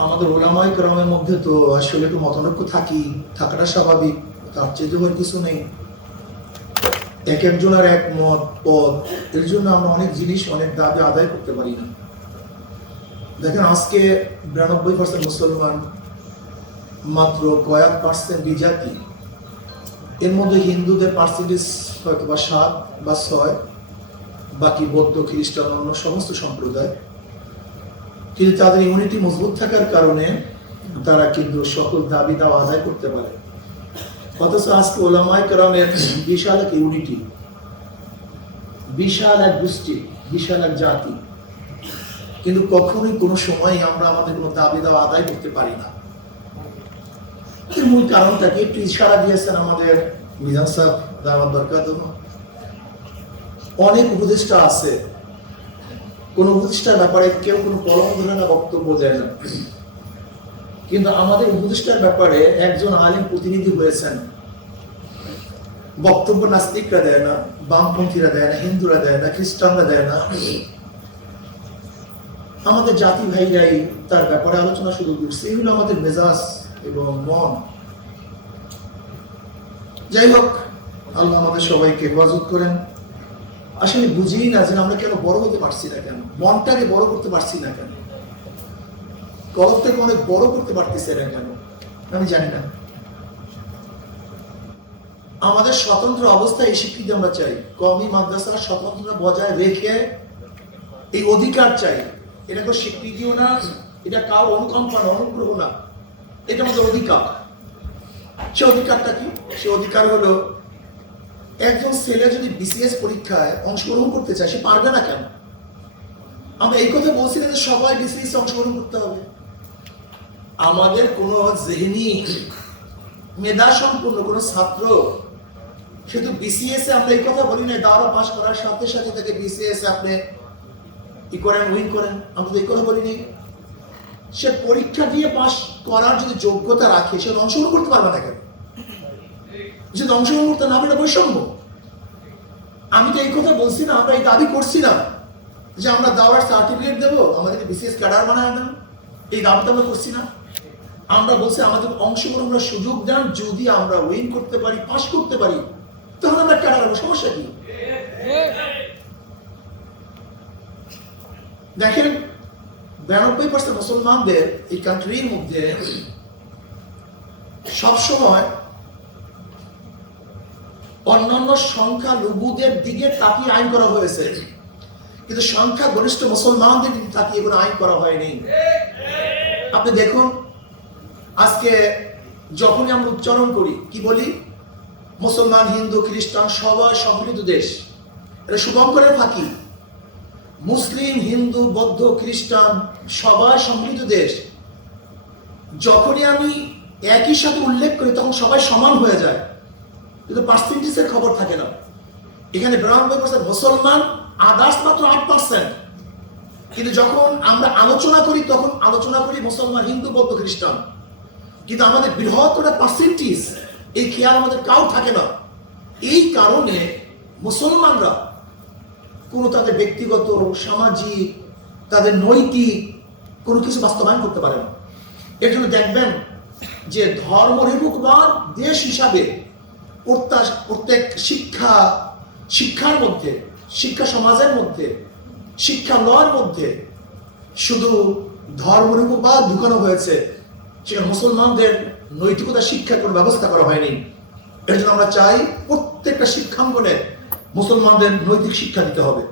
আমাদের ওলামায়ে কেরামের মধ্যে তো আসলে একটু মতানৈক্য থাকাটা স্বাভাবিক, তার চেয়ে হওয়ার কিছু নেই। এক একজনের এক মত পথ, এর জন্য আমরা অনেক জিনিস অনেক দাবি আদায় করতে পারি না। দেখেন, আজকে 92% মুসলমান, মাত্র কয়েক পার্সেন্ট বিজাতি। এর মধ্যে হিন্দুদের পার্সেন্টেজ হয়তো বা 7 বা 6, বাকি বৌদ্ধ, খ্রিস্টান, অন্য সমস্ত সম্প্রদায়। কিন্তু তাদের ইউনিটি মজবুত থাকার কারণে তারা কিন্তু সকল দাবি দাওয়া আদায় করতে পারে। অথচ আজকে ওলামায়ে কেরামের বিশাল এক ইউনিটি, বিশাল এক গোষ্ঠী, বিশাল এক জাতি, কিন্তু কখনোই কোনো সময় আমরা আমাদের কোনো দাবি দাওয়া আদায় করতে পারি না। এর মূল কারণটাকে একটু ইশারা দিয়েছেন আমাদের মিজান সাহেব, দাওয়াত বরকাতুহ। অনেক উপদেষ্টা আছে, কোন উপদেষ্টার ব্যাপারে কেউ কোনো পরম ধরনের বক্তব্য দেয় না, কিন্তু আমাদের উপদেষ্টার ব্যাপারে একজন আলেম প্রতিনিধি হয়েছেন। বক্তব্য নাস্তিকরা দেয় না, বামপন্থীরা দেয় না, হিন্দুরা দেয় না, খ্রিস্টানরা দেয় না, আমাদের জাতি ভাইরাই তার ব্যাপারে আলোচনা শুরু করছে। এগুলো আমাদের মেজাজ এবং মন। যাই হোক, আল্লাহ আমাদের সবাইকে হেফাজত করেন। আসলে বুঝি না যে আমরা কেন বড় হতে পারছি না, কেন মনটাকে বড় করতে পারছি না, কেন কলবটাকে অনেক বড় করতে পারতেছে না, কেন আমি জানি না। আমাদের স্বতন্ত্র অবস্থায় এই স্বীকৃতি আমরা চাই, কওমি মাদ্রাসার স্বতন্ত্রতা বজায় রেখে এই অধিকার চাই। এটা কোনো স্বীকৃতিও না, এটা কারোর অনুকম্পা না, অনুগ্রহ না, এটা আমাদের অধিকার। সে অধিকারটা কি? সে অধিকার হলো, একজন ছেলে যদি বিসিএস পরীক্ষায় অংশগ্রহণ করতে চায়, সে পারবে না কেন? আমরা এই কথা বলছি না যে সবাই বিসিএস অংশগ্রহণ করতে হবে। আমাদের কোনো জেহনি মেধা সম্পূর্ণ কোনো ছাত্র শুধু বিসিএস এ, আমরা এই কথা বলি না দাওরা পাস করার সাথে সাথে তাকে বিসিএস আপনি ই করেন, উইন করেন, আমরা তো এই কথা বলিনি। সে পরীক্ষা দিয়ে পাস করার যদি যোগ্যতা রাখে, সে অংশগ্রহণ করতে পারবে না কেন? যদি অংশগ্রহণ করতে না পারে, বৈষম্য। আমি তো এই কথা বলছি না, আমরা এই দাবি করছি না যে আমরা দাওরার সার্টিফিকেট দেবো, আমাদেরকে বিসিএস ক্যাডার বানায় দেন, এই দাবিটা আমরা করছি না। আমরা বলছি আমাদের অংশগ্রহণের সুযোগ দেন, যদি আমরা উইন করতে পারি, পাস করতে পারি, তাহলে আমরা ক্যাডার হবো, সমস্যা কি? দেখেন, 92% মুসলমানদের এই কান্ট্রির মধ্যে সবসময় অন্যান্য সংখ্যালঘুদের দিকে তাকিয়ে আইন করা হয়েছে, কিন্তু সংখ্যা গরিষ্ঠ মুসলমানদের দিকে তাকিয়ে কোনো আইন করা হয়নি। আপনি দেখুন, আজকে যখনই আমরা উচ্চারণ করি, কি বলি? মুসলমান, হিন্দু, খ্রিস্টান সবাই সম্মিলিত দেশ। এটা শুভঙ্করের ফাঁকি। মুসলিম, হিন্দু, বৌদ্ধ, খ্রিস্টান সবাই সম্মিলিত দেশ। যখনই আমি একই সাথে উল্লেখ করি, তখন সবাই সমান হয়ে যায়, কিন্তু পার্সেন্টেজের খবর থাকে না। এখানে 92% মুসলমান, আদার্স মাত্র 8%। কিন্তু যখন আমরা আলোচনা করি, তখন আলোচনা করি মুসলমান, হিন্দু, বৌদ্ধ, খ্রিস্টান, কিন্তু আমাদের বৃহত্তর পার্সেন্টেজ এই খেয়াল আমাদের কাউ থাকে না। এই কারণে মুসলমানরা কোনো তাদের ব্যক্তিগত, সামাজিক, তাদের নৈতিক কোনো কিছু বাস্তবায়ন করতে পারে না। এর জন্য দেখবেন যে ধর্মনিরপেক্ষবাদ দেশ হিসাবে প্রত্যেক শিক্ষার মধ্যে, শিক্ষা সমাজের মধ্যে, শিক্ষা লয়ের মধ্যে শুধু ধর্মনিরপেক্ষবাদ ঢুকানো হয়েছে, সেখানে মুসলমানদের নৈতিকতা শিক্ষার কোনো ব্যবস্থা করা হয়নি। এর জন্য আমরা চাই প্রত্যেকটা শিক্ষাঙ্গনে মুসলমানদের নৈতিক শিক্ষা দিতে হবে।